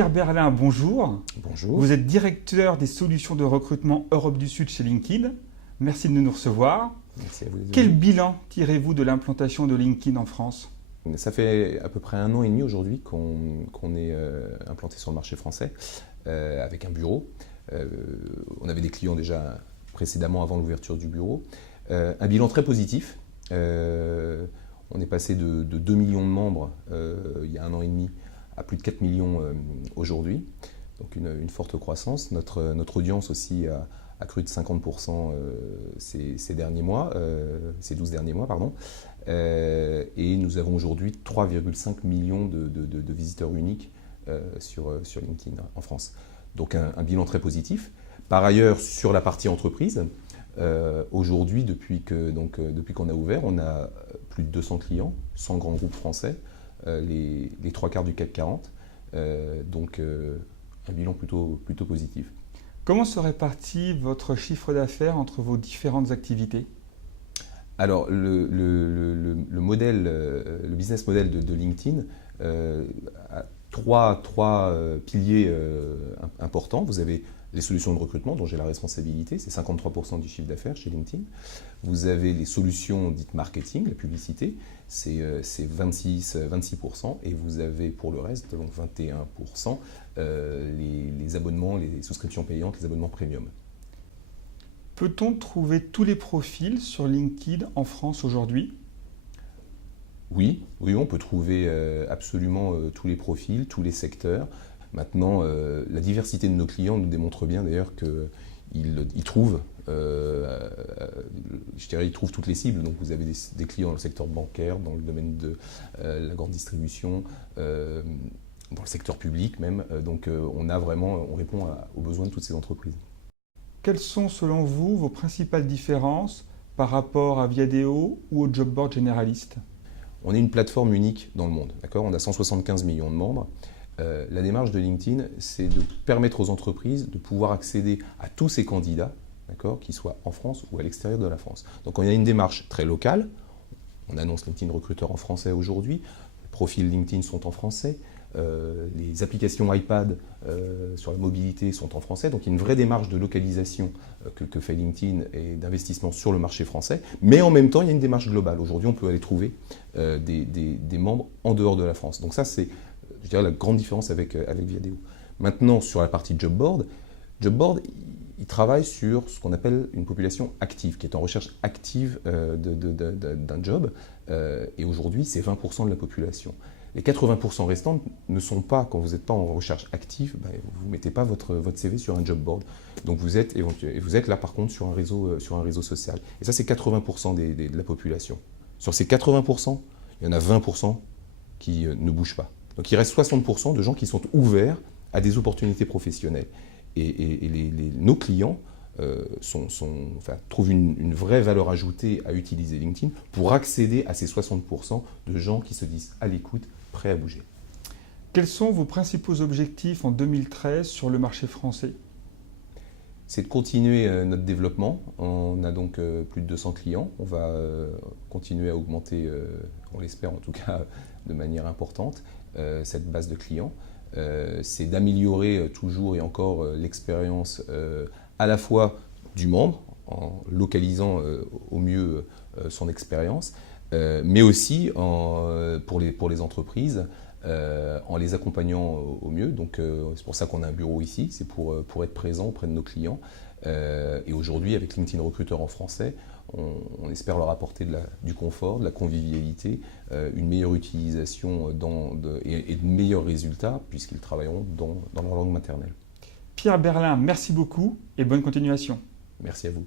Pierre Berlin, bonjour. Bonjour. Vous êtes directeur des solutions de recrutement Europe du Sud chez LinkedIn. Merci de nous recevoir. Merci à vous. Quel bilan tirez-vous de l'implantation de LinkedIn en France? Ça fait à peu près 1 an et demi aujourd'hui qu'on est implanté sur le marché français avec un bureau. On avait des clients déjà précédemment avant l'ouverture du bureau. Un bilan très positif. On est passé de 2 millions de membres il y a 1 an et demi à plus de 4 millions aujourd'hui. Donc une forte croissance. Notre audience aussi a cru de 50% ces derniers mois, ces 12 derniers mois, pardon. Et nous avons aujourd'hui 3,5 millions de visiteurs uniques sur LinkedIn en France. Donc un bilan très positif. Par ailleurs, sur la partie entreprise, aujourd'hui, depuis qu'on a ouvert, on a plus de 200 clients, 100 grands groupes français, les 3/4 du CAC 40. Donc un bilan plutôt positif. Comment se répartit votre chiffre d'affaires entre vos différentes activités? Alors, le business model de LinkedIn a trois piliers importants. Vous avez les solutions de recrutement, dont j'ai la responsabilité, c'est 53% du chiffre d'affaires chez LinkedIn. Vous avez les solutions dites marketing, la publicité, c'est 26%. Et vous avez pour le reste, donc 21%, les abonnements, les souscriptions payantes, les abonnements premium. Peut-on trouver tous les profils sur LinkedIn en France aujourd'hui? Oui, on peut trouver absolument tous les profils, tous les secteurs. Maintenant, la diversité de nos clients nous démontre bien d'ailleurs qu'ils trouvent, ils trouvent toutes les cibles. Donc vous avez des clients dans le secteur bancaire, dans le domaine de la grande distribution, dans le secteur public même. Donc on répond aux besoins de toutes ces entreprises. Quelles sont selon vous vos principales différences par rapport à Viadeo ou au job board généraliste? On est une plateforme unique dans le monde, d'accord? On a 175 millions de membres. La démarche de LinkedIn, c'est de permettre aux entreprises de pouvoir accéder à tous ces candidats, d'accord, qu'ils soient en France ou à l'extérieur de la France. Donc on a une démarche très locale. On annonce LinkedIn Recruteur en français aujourd'hui. Les profils LinkedIn sont en français. Les applications iPad sur la mobilité sont en français. Donc il y a une vraie démarche de localisation que fait LinkedIn et d'investissement sur le marché français. Mais en même temps, il y a une démarche globale. Aujourd'hui, on peut aller trouver des membres en dehors de la France. Donc ça, c'est, je dirais, la grande différence avec Viadeo. Maintenant, sur la partie job board, il travaille sur ce qu'on appelle une population active, qui est en recherche active d'un job. Et aujourd'hui, c'est 20% de la population. Les 80% restants ne sont pas, quand vous n'êtes pas en recherche active, vous ne mettez pas votre CV sur un job board. Donc vous êtes là par contre sur un réseau social. Et ça, c'est 80% de la population. Sur ces 80%, il y en a 20% qui ne bougent pas. Donc il reste 60% de gens qui sont ouverts à des opportunités professionnelles. Et nos clients trouvent une vraie valeur ajoutée à utiliser LinkedIn pour accéder à ces 60% de gens qui se disent à l'écoute, prêts à bouger. Quels sont vos principaux objectifs en 2013 sur le marché français? C'est de continuer notre développement. On a donc plus de 200 clients. On va continuer à augmenter, on l'espère en tout cas, de manière importante, cette base de clients. C'est d'améliorer toujours et encore l'expérience à la fois du membre, en localisant au mieux son expérience, mais aussi pour les entreprises, en les accompagnant au mieux. Donc c'est pour ça qu'on a un bureau ici, c'est pour être présent auprès de nos clients. Et aujourd'hui, avec LinkedIn Recruteur en français, on espère leur apporter du confort, de la convivialité, une meilleure utilisation et de meilleurs résultats, puisqu'ils travailleront dans leur langue maternelle. Pierre Berlin, merci beaucoup et bonne continuation. Merci à vous.